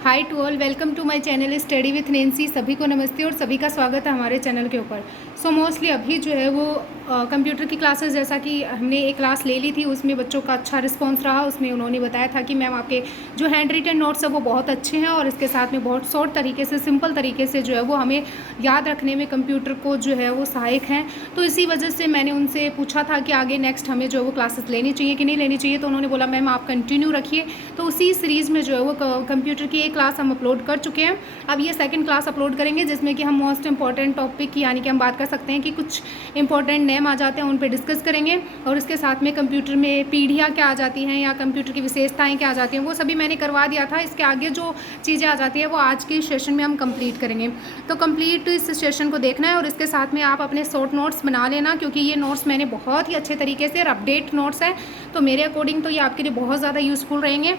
Hi to all, welcome to my channel study with Nancy. सभी को नमस्ते और सभी का स्वागत है हमारे चैनल के ऊपर। सो मोस्टली अभी जो है वो कंप्यूटर की क्लासेस, जैसा कि हमने एक क्लास ले ली थी, उसमें बच्चों का अच्छा रिस्पांस रहा। उसमें उन्होंने बताया था कि मैम आपके जो हैंड रिटन नोट्स है वो बहुत अच्छे हैं और इसके साथ में बहुत शॉर्ट तरीके से, सिंपल तरीके से जो है वो हमें याद रखने में कंप्यूटर को जो है वो सहायक हैं। तो इसी वजह से मैंने उनसे पूछा था कि आगे नेक्स्ट हमें जो है वो क्लासेस लेनी चाहिए कि नहीं लेनी चाहिए। तो उन्होंने बोला मैम आप कंटिन्यू रखिए। तो उसी सीरीज़ में जो है वो कंप्यूटर की एक क्लास हम अपलोड कर चुके हैं। अब ये सेकंड क्लास अपलोड करेंगे जिसमें कि हम मोस्ट इंपॉर्टेंट टॉपिक यानी कि हम बात कर सकते हैं कि कुछ इंपॉर्टेंट नेम आ जाते हैं, उन पे डिस्कस करेंगे। और इसके साथ में कंप्यूटर में पीढ़ियाँ क्या आ जाती हैं या कंप्यूटर की विशेषताएँ क्या आ जाती हैं, वो सभी मैंने करवा दिया था। इसके आगे जो चीज़ें आ जाती है वो आज के सेशन में हम कंप्लीट करेंगे। तो कंप्लीट इस सेशन को देखना है और इसके साथ में आप अपने शॉर्ट नोट्स बना लेना, क्योंकि ये नोट्स मैंने बहुत ही अच्छे तरीके से, और अपडेट नोट्स है तो मेरे अकॉर्डिंग तो ये आपके लिए बहुत ज़्यादा यूज़फुल रहेंगे।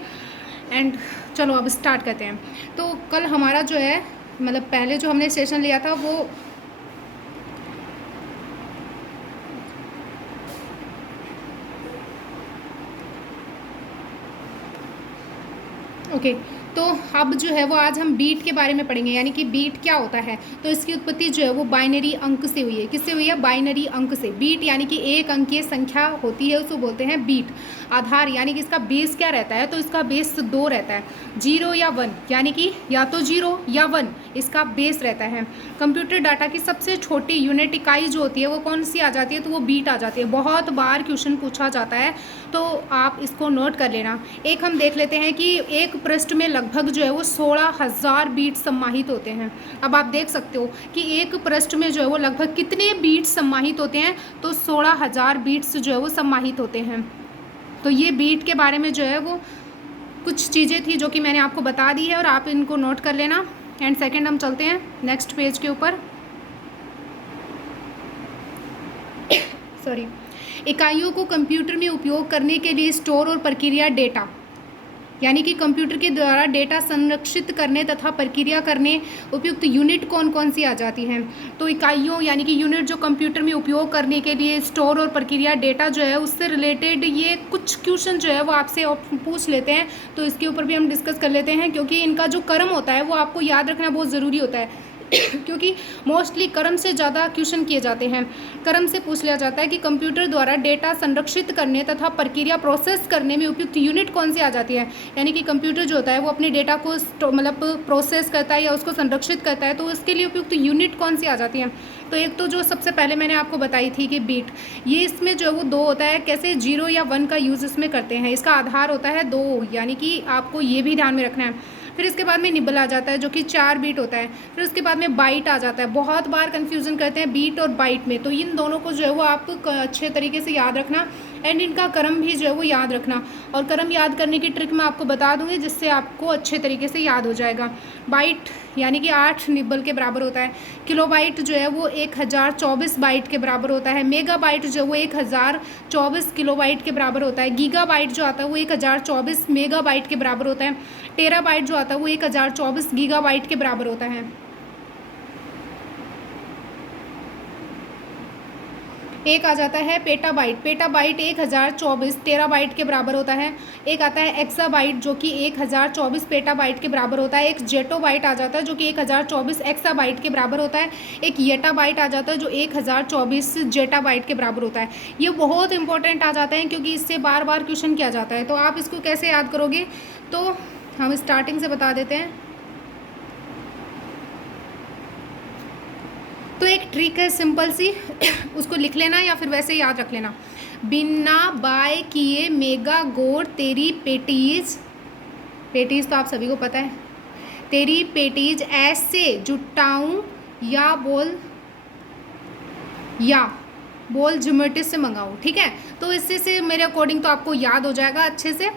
एंड चलो अब स्टार्ट करते हैं। तो कल हमारा जो है, मतलब पहले जो हमने सेशन लिया था वो ओके। तो अब जो है वो आज हम बीट के बारे में पढ़ेंगे, यानी कि बीट क्या होता है। तो इसकी उत्पत्ति जो है वो बाइनरी अंक से हुई है। किससे हुई है? बाइनरी अंक से। बीट यानी कि एक अंकीय संख्या होती है, उसको बोलते हैं बीट। आधार यानी कि इसका बेस क्या रहता है? तो इसका बेस 2 रहता है, 0 या 1, यानी कि या तो 0 या 1 इसका बेस रहता है। कंप्यूटर डाटा की सबसे छोटी यूनिट इकाई जो होती है वो कौन सी आ जाती है? तो वो बीट आ जाती है। बहुत बार क्वेश्चन पूछा जाता है तो आप इसको नोट कर लेना। एक हम देख लेते हैं कि एक पृष्ठ में लगभग जो है वो 16,000 बीट सम्माहित होते हैं। अब आप देख सकते हो कि एक पृष्ठ में जो है वो लगभग कितने बीट सम्माहित होते हैं? तो 16,000 बीट्स जो है वो सम्माहित होते हैं। तो ये बीट के बारे में जो है वो कुछ चीज़ें थी जो कि मैंने आपको बता दी है और आप इनको नोट कर लेना। एंड सेकेंड हम चलते हैं नेक्स्ट पेज के ऊपर। सॉरी। इकाइयों को कंप्यूटर में उपयोग करने के लिए स्टोर और प्रक्रिया डेटा, यानी कि कंप्यूटर के द्वारा डेटा संरक्षित करने तथा प्रक्रिया करने उपयुक्त यूनिट कौन कौन सी आ जाती हैं? तो इकाइयों यानी कि यूनिट जो कंप्यूटर में उपयोग करने के लिए स्टोर और प्रक्रिया डेटा जो है उससे रिलेटेड ये कुछ क्वेश्चन जो है वो आपसे पूछ लेते हैं। तो इसके ऊपर भी हम डिस्कस कर लेते हैं, क्योंकि इनका जो क्रम होता है वो आपको याद रखना बहुत ज़रूरी होता है। क्योंकि मोस्टली क्रम से ज़्यादा क्वेश्चन किए जाते हैं। क्रम से पूछ लिया जाता है कि कंप्यूटर द्वारा डेटा संरक्षित करने तथा प्रक्रिया प्रोसेस करने में उपयुक्त यूनिट कौन सी आ जाती है। यानी कि कंप्यूटर जो होता है वो अपने डेटा को मतलब प्रोसेस करता है या उसको संरक्षित करता है, तो उसके लिए उपयुक्त यूनिट कौन सी आ जाती है। तो एक तो जो सबसे पहले मैंने आपको बताई थी कि बीट, ये इसमें जो है वो 2 होता है। कैसे? 0 या 1 का यूज़ इसमें करते हैं। इसका आधार होता है 2, यानी कि आपको ये भी ध्यान में रखना है। फिर इसके बाद में निबल आ जाता है जो कि 4 बीट होता है। फिर उसके बाद में बाइट आ जाता है। बहुत बार कन्फ्यूज़न करते हैं बीट और बाइट में, तो इन दोनों को जो है वो आप अच्छे तरीके से याद रखना। एंड इनका क्रम भी जो है वो याद रखना। और क्रम याद करने की ट्रिक मैं आपको बता दूंगी जिससे आपको अच्छे तरीके से याद हो जाएगा। बाइट यानी कि 8 निबल के बराबर होता है। किलोबाइट जो है वो 1024 बाइट के बराबर होता है। मेगा बाइट जो है वो 1024 किलोबाइट के बराबर होता है। गीगा बाइट जो आता है वो 1024 मेगा बाइट के बराबर होता है। टेरा बाइट जो आता है वो 1024 गीगा बाइट के बराबर होता है। एक आ जाता है पेटाबाइट। पेटाबाइट 1024 टेराबाइट के बराबर होता है। एक आता है एक्साबाइट जो कि 1024 पेटाबाइट के बराबर होता है। एक जेटोबाइट आ जाता है जो कि 1024 एक्साबाइट के बराबर होता है। एक येटाबाइट आ जाता है जो 1024 जेटाबाइट के बराबर होता है। ये बहुत इंपॉर्टेंट आ जाते हैं क्योंकि इससे बार बार क्वेश्चन किया जाता है। तो आप इसको कैसे याद करोगे? तो हम स्टार्टिंग से बता देते हैं। तो एक ट्रिक है सिंपल सी, उसको लिख लेना या फिर वैसे याद रख लेना। बिना बाय किए मेगा गोर तेरी पेटीज, पेटीज तो आप सभी को पता है, तेरी पेटीज ऐसे जुटाऊं या बोल जोमेटो से मंगाऊं। ठीक है, तो इससे से मेरे अकॉर्डिंग तो आपको याद हो जाएगा अच्छे से।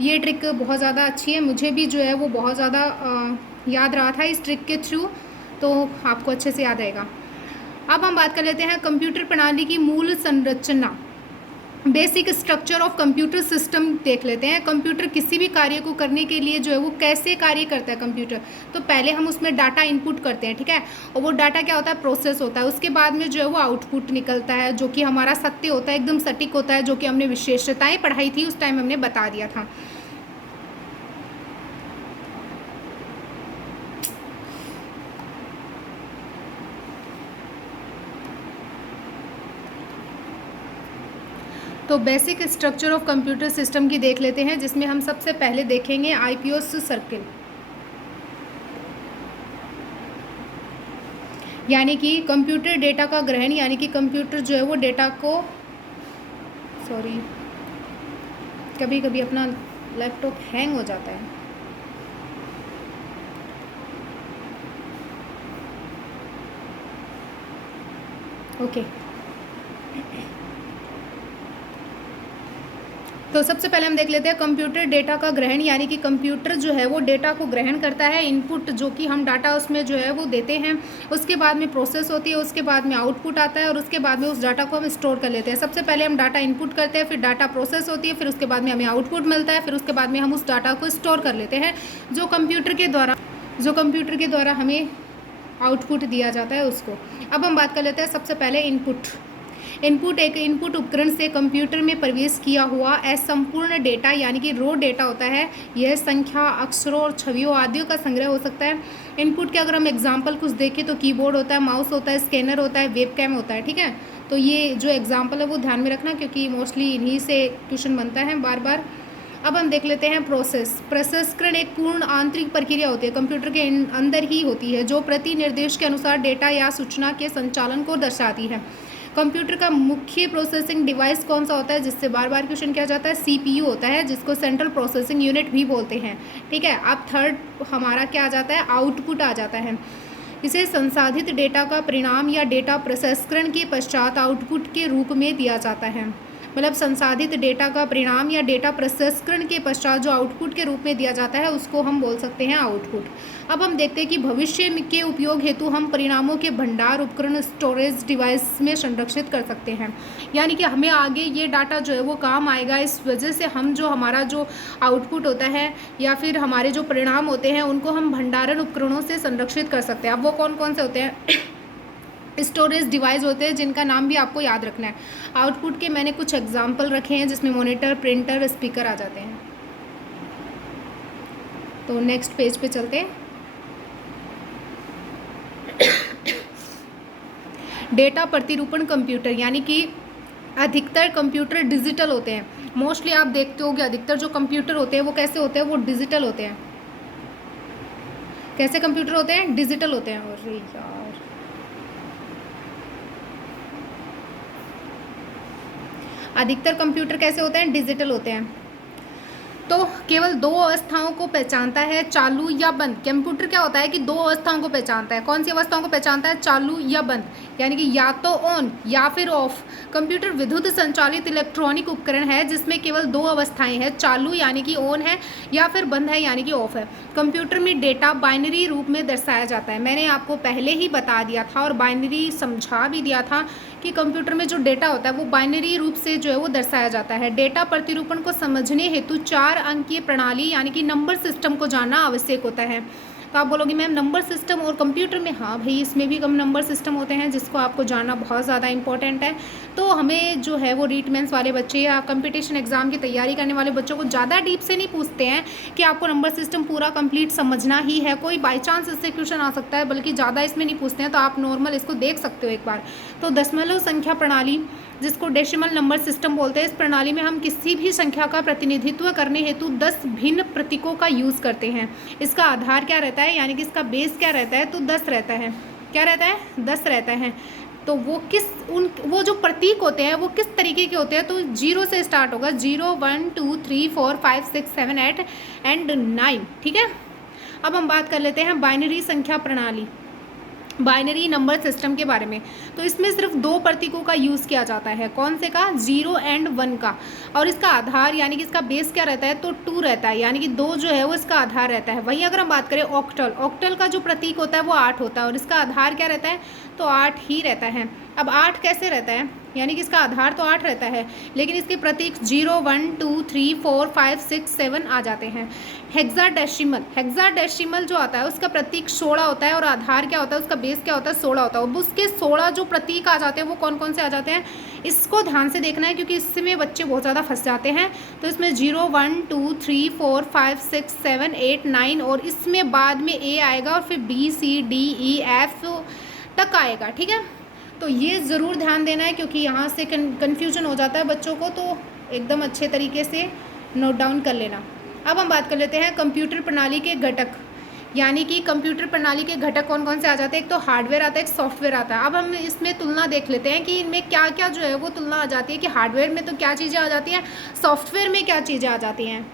ये ट्रिक बहुत ज़्यादा अच्छी है, मुझे भी जो है वो बहुत ज़्यादा याद रहा था इस ट्रिक के थ्रू, तो आपको अच्छे से याद आएगा। अब हम बात कर लेते हैं कंप्यूटर प्रणाली की मूल संरचना, basic structure of computer system देख लेते हैं। कंप्यूटर किसी भी कार्य को करने के लिए जो है वो कैसे कार्य करता है कंप्यूटर। तो पहले हम उसमें डाटा इनपुट करते हैं, ठीक है, और वो डाटा क्या होता है? प्रोसेस होता है। उसके बाद में जो है वो आउटपुट निकलता है जो कि हमारा सत्य होता है, एकदम सटीक होता है, जो कि हमने विशेषताएँ पढ़ाई थी उस टाइम हमने बता दिया था। तो basic structure of computer system की देख लेते हैं, जिसमें हम सबसे पहले देखेंगे आईपीओस सर्किल, यानी कि कंप्यूटर डेटा का ग्रहण, यानी कि कंप्यूटर जो है वो डेटा को, सॉरी कभी कभी अपना लैपटॉप हैंग हो जाता है। ओके तो सबसे पहले हम देख लेते हैं कंप्यूटर डेटा का ग्रहण, यानी कि कंप्यूटर जो है वो डेटा को ग्रहण करता है। इनपुट जो कि हम डाटा उसमें जो है वो देते हैं, उसके बाद में प्रोसेस होती है, उसके बाद में आउटपुट आता है और उसके बाद में उस डाटा को हम स्टोर कर लेते हैं। सबसे पहले हम डाटा इनपुट करते हैं, फिर डाटा प्रोसेस होती है, फिर उसके बाद में हमें आउटपुट मिलता है, फिर उसके बाद में हम उस डाटा को स्टोर कर लेते हैं जो कंप्यूटर के द्वारा हमें आउटपुट दिया जाता है उसको। अब हम बात कर लेते हैं सबसे पहले इनपुट एक इनपुट उपकरण से कंप्यूटर में प्रवेश किया हुआ असंपूर्ण डेटा, यानी कि रो डेटा होता है। यह संख्या, अक्षरों और छवियों आदि का संग्रह हो सकता है। इनपुट के अगर हम एग्जांपल कुछ देखें तो कीबोर्ड होता है, माउस होता है, स्कैनर होता है, वेबकैम होता है, ठीक है। तो ये जो एग्जाम्पल है वो ध्यान में रखना, क्योंकि मोस्टली इन्हीं से क्वेश्चन बनता है बार बार। अब हम देख लेते हैं प्रसंस्करण एक पूर्ण आंतरिक प्रक्रिया होती है, कंप्यूटर के अंदर ही होती है, जो प्रति निर्देश के अनुसार डेटा या सूचना के संचालन को दर्शाती है। कंप्यूटर का मुख्य प्रोसेसिंग डिवाइस कौन सा होता है, जिससे बार बार क्वेश्चन किया जाता है, सीपीयू होता है, जिसको सेंट्रल प्रोसेसिंग यूनिट भी बोलते हैं, ठीक है। अब थर्ड हमारा क्या आ जाता है, आउटपुट आ जाता है। इसे संसाधित डेटा का परिणाम या डेटा प्रसंस्करण के पश्चात आउटपुट के रूप में दिया जाता है। मतलब संसाधित डेटा का परिणाम या डेटा प्रसंस्करण के पश्चात जो आउटपुट के रूप में दिया जाता है उसको हम बोल सकते हैं आउटपुट। अब हम देखते हैं कि भविष्य के उपयोग हेतु हम परिणामों के भंडार उपकरण स्टोरेज डिवाइस में संरक्षित कर सकते हैं, यानी कि हमें आगे ये डाटा जो है वो काम आएगा। इस वजह से हम जो हमारा जो आउटपुट होता है या फिर हमारे जो परिणाम होते हैं उनको हम भंडारण उपकरणों से संरक्षित कर सकते हैं। अब वो कौन कौन से होते हैं, स्टोरेज डिवाइस होते हैं, जिनका नाम भी आपको याद रखना है। आउटपुट के मैंने कुछ एग्जाम्पल रखे हैं, जिसमें मॉनिटर, प्रिंटर, स्पीकर आ जाते हैं। तो नेक्स्ट पेज पे चलते हैं। डेटा प्रतिरूपण कंप्यूटर, यानी कि अधिकतर कंप्यूटर डिजिटल होते हैं। मोस्टली आप देखते होगे अधिकतर जो कंप्यूटर होते हैं वो कैसे होते हैं, वो डिजिटल होते हैं। कैसे कंप्यूटर होते हैं, डिजिटल होते हैं। अरे यार, अधिकतर कंप्यूटर कैसे होते हैं, डिजिटल होते हैं। तो केवल दो अवस्थाओं को पहचानता है, चालू या बंद। कंप्यूटर क्या होता है कि दो अवस्थाओं को पहचानता है। कौन सी अवस्थाओं को पहचानता है, चालू या बंद, यानी कि या तो ऑन या फिर ऑफ। कंप्यूटर विद्युत संचालित इलेक्ट्रॉनिक उपकरण है जिसमें केवल दो अवस्थाएं हैं, चालू यानी कि ऑन है या फिर बंद है यानी कि ऑफ है। कंप्यूटर में डेटा बाइनरी रूप में दर्शाया जाता है। मैंने आपको पहले ही बता दिया था और बाइनरी समझा भी दिया था कि कंप्यूटर में जो डेटा होता है वो बाइनरी रूप से जो है वो दर्शाया जाता है। डेटा प्रतिरूपण को समझने हेतु 4 अंकीय प्रणाली यानी कि नंबर सिस्टम को जानना आवश्यक होता है। तो आप बोलोगे मैम नंबर सिस्टम और कंप्यूटर में, हाँ भाई इसमें भी कम नंबर सिस्टम होते हैं जिसको आपको जानना बहुत ज़्यादा इंपॉर्टेंट है। तो हमें जो है वो रीट मेंस वाले बच्चे या कंपटीशन एग्जाम की तैयारी करने वाले बच्चों को ज़्यादा डीप से नहीं पूछते हैं कि आपको नंबर सिस्टम पूरा कंप्लीट समझना ही है। कोई बाई चांस इससे क्वेश्चन आ सकता है, बल्कि ज़्यादा इसमें नहीं पूछते हैं, तो आप नॉर्मल इसको देख सकते हो एक बार। तो दशमलव संख्या प्रणाली, जिसको डेसिमल नंबर सिस्टम बोलते हैं, इस प्रणाली में हम किसी भी संख्या का प्रतिनिधित्व करने हेतु 10 भिन्न प्रतीकों का यूज़ करते हैं। इसका आधार क्या रहता है, यानी कि इसका बेस क्या रहता है, तो 10 रहता है। क्या रहता है, 10 रहता है। तो वो जो प्रतीक होते हैं वो किस तरीके के होते हैं, तो 0 से स्टार्ट होगा, 0 1 2 3 4 5 6 7 8 एंड 9, ठीक है। अब हम बात कर लेते हैं बाइनरी संख्या प्रणाली, बाइनरी नंबर सिस्टम के बारे में। तो इसमें सिर्फ 2 प्रतीकों का यूज़ किया जाता है। कौन से का, 0 एंड 1 का। और इसका आधार यानी कि इसका बेस क्या रहता है, तो 2 रहता है, यानी कि 2 जो है वो इसका आधार रहता है। वहीं अगर हम बात करें ऑक्टल का जो प्रतीक होता है वो 8 होता है और इसका आधार क्या रहता है, तो 8 ही रहता है। अब 8 कैसे रहता है, यानी कि इसका आधार तो 8 रहता है, लेकिन इसके प्रतीक 0 1 2 3 4 5 6 7 आ जाते हैं। हेक्साडेसिमल जो आता है उसका प्रतीक 16 होता है और आधार क्या होता है, उसका बेस क्या होता है, 16 होता है। अब उसके 16 जो प्रतीक आ जाते हैं वो कौन कौन से आ जाते हैं, इसको ध्यान से देखना है क्योंकि इसमें बच्चे बहुत ज़्यादा फंस जाते हैं। तो इसमें 0 1 2 3 4 5 6 7 8 9 और इसमें बाद में A आएगा और फिर B C D E F तक आएगा, ठीक है। तो ये ज़रूर ध्यान देना है, क्योंकि यहाँ से कन्फ्यूजन हो जाता है बच्चों को, तो एकदम अच्छे तरीके से नोट डाउन कर लेना। अब हम बात कर लेते हैं कंप्यूटर प्रणाली के घटक, यानी कि कंप्यूटर प्रणाली के घटक कौन कौन से आ जाते हैं। एक तो हार्डवेयर आता है, एक सॉफ्टवेयर आता है। अब हम इसमें तुलना देख लेते हैं कि इनमें क्या क्या जो है वो तुलना आ जाती है, कि हार्डवेयर में तो क्या चीज़ें आ जाती हैं, सॉफ्टवेयर में क्या चीज़ें आ जाती हैं।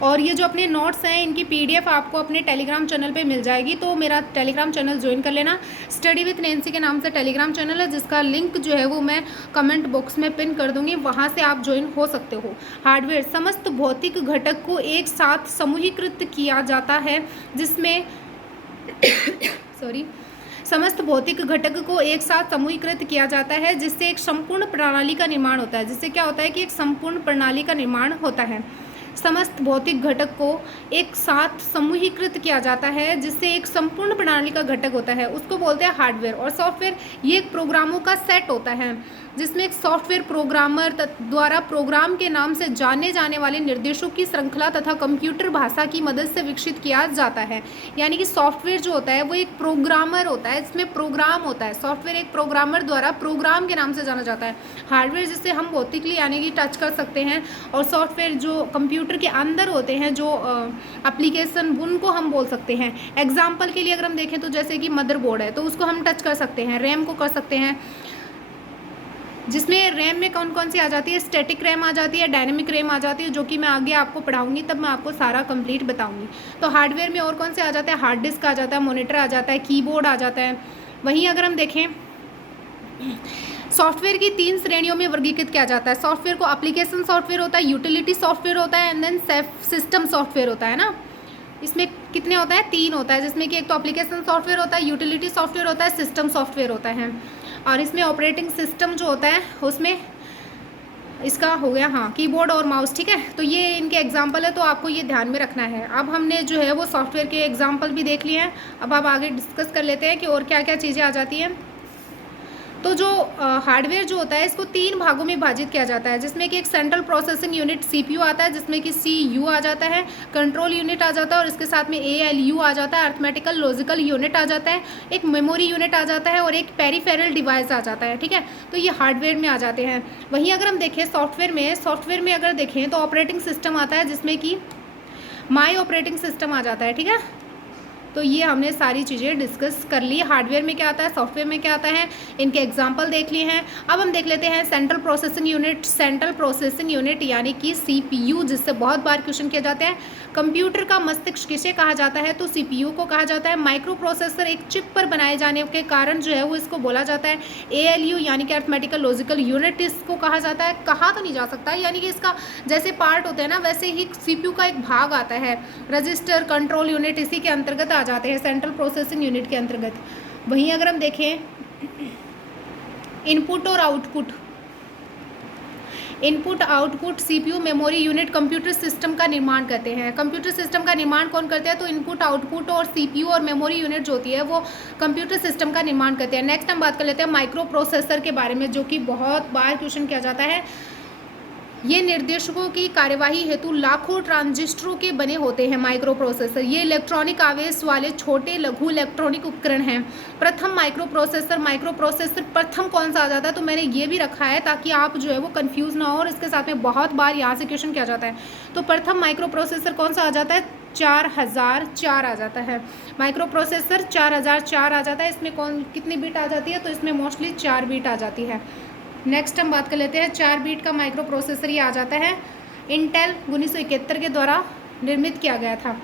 और ये जो अपने नोट्स हैं इनकी PDF आपको अपने टेलीग्राम चैनल पे मिल जाएगी, तो मेरा टेलीग्राम चैनल ज्वाइन कर लेना। स्टडी विथ नैंसी के नाम से टेलीग्राम चैनल है, जिसका लिंक जो है वो मैं कमेंट बॉक्स में पिन कर दूंगी, वहाँ से आप ज्वाइन हो सकते हो। हार्डवेयर समस्त भौतिक घटक को एक साथ समूहीकृत किया जाता है, जिसमें समस्त भौतिक घटक को एक साथ समूहीकृत किया जाता है, जिससे एक संपूर्ण प्रणाली का निर्माण होता है। जिससे क्या होता है कि एक संपूर्ण प्रणाली का निर्माण होता है। समस्त भौतिक घटक को एक साथ समूहीकृत किया जाता है, जिससे एक संपूर्ण प्रणाली का घटक होता है, उसको बोलते हैं हार्डवेयर। और सॉफ्टवेयर ये एक प्रोग्रामों का सेट होता है, जिसमें एक सॉफ्टवेयर प्रोग्रामर द्वारा प्रोग्राम के नाम से जाने जाने वाले निर्देशों की श्रृंखला तथा कंप्यूटर भाषा की मदद से विकसित किया जाता है। यानी कि सॉफ्टवेयर जो होता है वो एक प्रोग्रामर होता है, इसमें प्रोग्राम होता है। सॉफ्टवेयर एक प्रोग्रामर द्वारा प्रोग्राम के नाम से जाना जाता है। हार्डवेयर जिसे हम भौतिकली यानी कि टच कर सकते हैं, और सॉफ्टवेयर जो कंप्यूटर के अंदर होते हैं, जो एप्लीकेशन, उनको हम बोल सकते हैं। एग्जाम्पल के लिए अगर हम देखें तो जैसे कि मदरबोर्ड है, तो उसको हम टच कर सकते हैं। रैम को कर सकते हैं, जिसमें रैम में कौन कौन सी आ जाती है, स्टैटिक रैम आ जाती है, डायनेमिक रैम आ जाती है, जो कि मैं आगे आपको पढ़ाऊंगी, तब मैं आपको सारा कंप्लीट बताऊंगी। तो हार्डवेयर में और कौन से आ जाता है, हार्ड डिस्क आ जाता है, मॉनिटर आ जाता है, कीबोर्ड आ जाता है। वहीं अगर हम देखें सॉफ्टवेयर की 3 श्रेणियों में वर्गीकृत किया जाता है। सॉफ्टवेयर को एप्लीकेशन सॉफ्टवेयर होता है, यूटिलिटी सॉफ्टवेयर होता है, एंड देन सिस्टम सॉफ्टवेयर होता है ना। इसमें कितने होता है, 3 होता है, जिसमें कि एक तो एप्लीकेशन सॉफ्टवेयर होता है, यूटिलिटी सॉफ्टवेयर होता है, सिस्टम सॉफ्टवेयर होता है। और इसमें ऑपरेटिंग सिस्टम जो होता है उसमें इसका हो गया कीबोर्ड और माउस, ठीक है। तो ये इनके एग्जाम्पल है, तो आपको ये ध्यान में रखना है। अब हमने जो है वो सॉफ्टवेयर के एग्जाम्पल भी देख लिए हैं। अब आप आगे डिस्कस कर लेते हैं कि और क्या क्या चीज़ें आ जाती हैं। तो जो हार्डवेयर जो होता है इसको 3 भागों में विभाजित किया जाता है, जिसमें कि एक सेंट्रल प्रोसेसिंग यूनिट CPU आता है, जिसमें कि CPU आ जाता है, कंट्रोल यूनिट आ जाता है, और इसके साथ में ALU आ जाता है, अर्थमेटिकल लॉजिकल यूनिट आ जाता है, एक मेमोरी यूनिट आ जाता है, और एक पेरिफेरल डिवाइस आ जाता है, ठीक है। तो ये हार्डवेयर में आ जाते हैं। वहीं अगर हम देखें सॉफ्टवेयर में अगर देखें तो ऑपरेटिंग सिस्टम आता है, जिसमें कि माई ऑपरेटिंग सिस्टम आ जाता है, ठीक है। तो ये हमने सारी चीज़ें डिस्कस कर ली। हार्डवेयर में क्या आता है, सॉफ्टवेयर में क्या आता है, इनके एग्जांपल देख लिए हैं। अब हम देख लेते हैं सेंट्रल प्रोसेसिंग यूनिट यानी कि CPU, जिससे बहुत बार क्वेश्चन किए जाते हैं। कंप्यूटर का मस्तिष्क किसे कहा जाता है, तो CPU को कहा जाता है। माइक्रो प्रोसेसर एक चिप पर बनाए जाने के कारण जो है वो इसको बोला जाता है। ALU यानी कि अर्थमेटिकल लॉजिकल यूनिट इसको कहा जाता है। कहा तो नहीं जा सकता, यानी कि इसका जैसे पार्ट होते हैं ना, वैसे ही CPU का एक भाग आता है। रजिस्टर, कंट्रोल यूनिट इसी के अंतर्गत आ जाते हैं, सेंट्रल प्रोसेसिंग यूनिट के अंतर्गत। वहीं अगर हम देखें इनपुट और output CPU, memory unit computer system का निर्माण करते हैं। कंप्यूटर सिस्टम का निर्माण कौन करते हैं, तो इनपुट, आउटपुट और CPU और मेमोरी यूनिट जो होती है वो कंप्यूटर सिस्टम का निर्माण करते हैं। नेक्स्ट हम बात कर लेते हैं माइक्रो प्रोसेसर के बारे में, जो कि बहुत बार क्वेश्चन किया जाता है। ये निर्देशकों की कार्यवाही हेतु लाखों ट्रांजिस्टरों के बने होते हैं माइक्रो प्रोसेसर। ये इलेक्ट्रॉनिक आवेश वाले छोटे लघु इलेक्ट्रॉनिक उपकरण हैं। प्रथम माइक्रो प्रोसेसर प्रथम कौन सा आ जाता है, तो मैंने ये भी रखा है ताकि आप जो है वो कंफ्यूज ना हो, और इसके साथ में बहुत बार यहाँ से क्वेश्चन किया जाता है। तो प्रथम माइक्रो प्रोसेसर कौन सा आ जाता है, 4004 आ जाता है। माइक्रो प्रोसेसर 4004 आ जाता है। इसमें कितनी बीट आ जाती है, तो इसमें मोस्टली 4 बीट आ जाती है। नेक्स्ट हम बात कर लेते हैं 4 बीट का माइक्रो प्रोसेसर ये आ जाता है। इंटेल 1971 के द्वारा निर्मित किया गया था।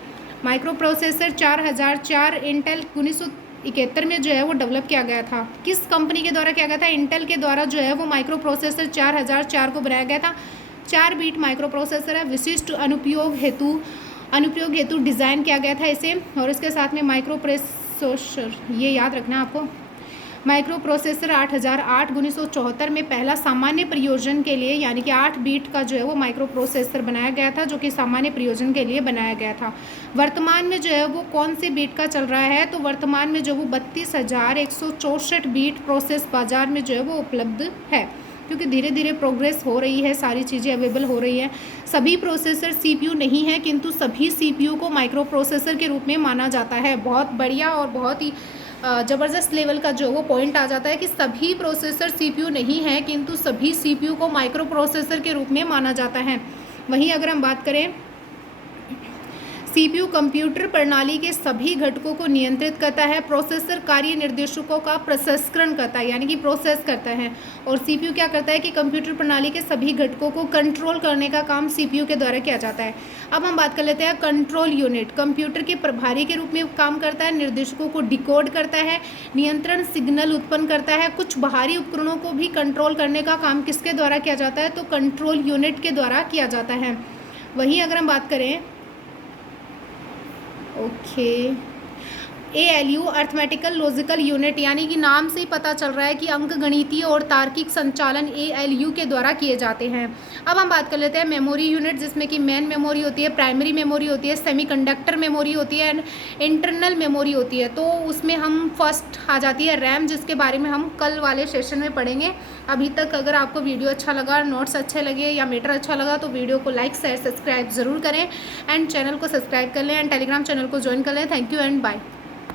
माइक्रो प्रोसेसर 4004 इंटेल 1971 में जो है वो डेवलप किया गया था। किस कंपनी के द्वारा किया गया था, इंटेल के द्वारा जो है वो माइक्रो प्रोसेसर 4004 को बनाया गया था। 4 बीट माइक्रो प्रोसेसर है, विशिष्ट अनुप्रयोग हेतु डिज़ाइन किया गया था इसे। और इसके साथ में माइक्रो प्रोसेसर ये याद रखना आपको, माइक्रो प्रोसेसर 8008 1974 में पहला सामान्य प्रयोजन के लिए यानी कि 8 बीट का जो है वो माइक्रो प्रोसेसर बनाया गया था, जो कि सामान्य प्रयोजन के लिए बनाया गया था। वर्तमान में जो है वो कौन से बीट का चल रहा है, तो वर्तमान में जो वो 32,164 बीट प्रोसेस बाजार में जो है वो उपलब्ध है। क्योंकि धीरे धीरे प्रोग्रेस हो रही है, सारी चीज़ें अवेलेबल हो रही हैं। सभी प्रोसेसर सीपीयू नहीं है, किंतु सभी सीपीयू को माइक्रो प्रोसेसर के रूप में माना जाता है। बहुत बढ़िया और बहुत ही ज़बरदस्त लेवल का जो वो पॉइंट आ जाता है कि सभी प्रोसेसर सीपीयू नहीं है, किंतु सभी सीपीयू को माइक्रो प्रोसेसर के रूप में माना जाता है। वहीं अगर हम बात करें, सीपीयू कंप्यूटर प्रणाली के सभी घटकों को नियंत्रित करता है। प्रोसेसर कार्य निर्देशों का प्रसंस्करण करता है, यानी कि प्रोसेस करता है। और सीपीयू क्या करता है कि कंप्यूटर प्रणाली के सभी घटकों को कंट्रोल करने का काम सीपीयू के द्वारा किया जाता है। अब हम बात कर लेते हैं कंट्रोल यूनिट। कंप्यूटर के प्रभारी के रूप में काम करता है, निर्देशकों को डिकोड करता है, नियंत्रण सिग्नल उत्पन्न करता है। कुछ बाहरी उपकरणों को भी कंट्रोल करने का काम किसके द्वारा किया जाता है, तो कंट्रोल यूनिट के द्वारा किया जाता है। वहीं अगर हम बात करें ALU अर्थमेटिकल लॉजिकल यूनिट, यानी कि नाम से ही पता चल रहा है कि अंकगणितीय और तार्किक संचालन ALU के द्वारा किए जाते हैं। अब हम बात कर लेते हैं मेमोरी यूनिट, जिसमें कि मेन मेमोरी होती है, प्राइमरी मेमोरी होती है, सेमीकंडक्टर मेमोरी होती है एंड इंटरनल मेमोरी होती है। तो उसमें हम फर्स्ट आ जाती है रैम, जिसके बारे में हम कल वाले सेशन में पढ़ेंगे। अभी तक अगर आपको वीडियो अच्छा लगा, नोट्स अच्छे लगे या मैटर अच्छा लगा तो वीडियो को लाइक शेयर सब्सक्राइब ज़रूर करें एंड चैनल को सब्सक्राइब कर लें एंड टेलीग्राम चैनल को ज्वाइन कर लें। Thank you and bye.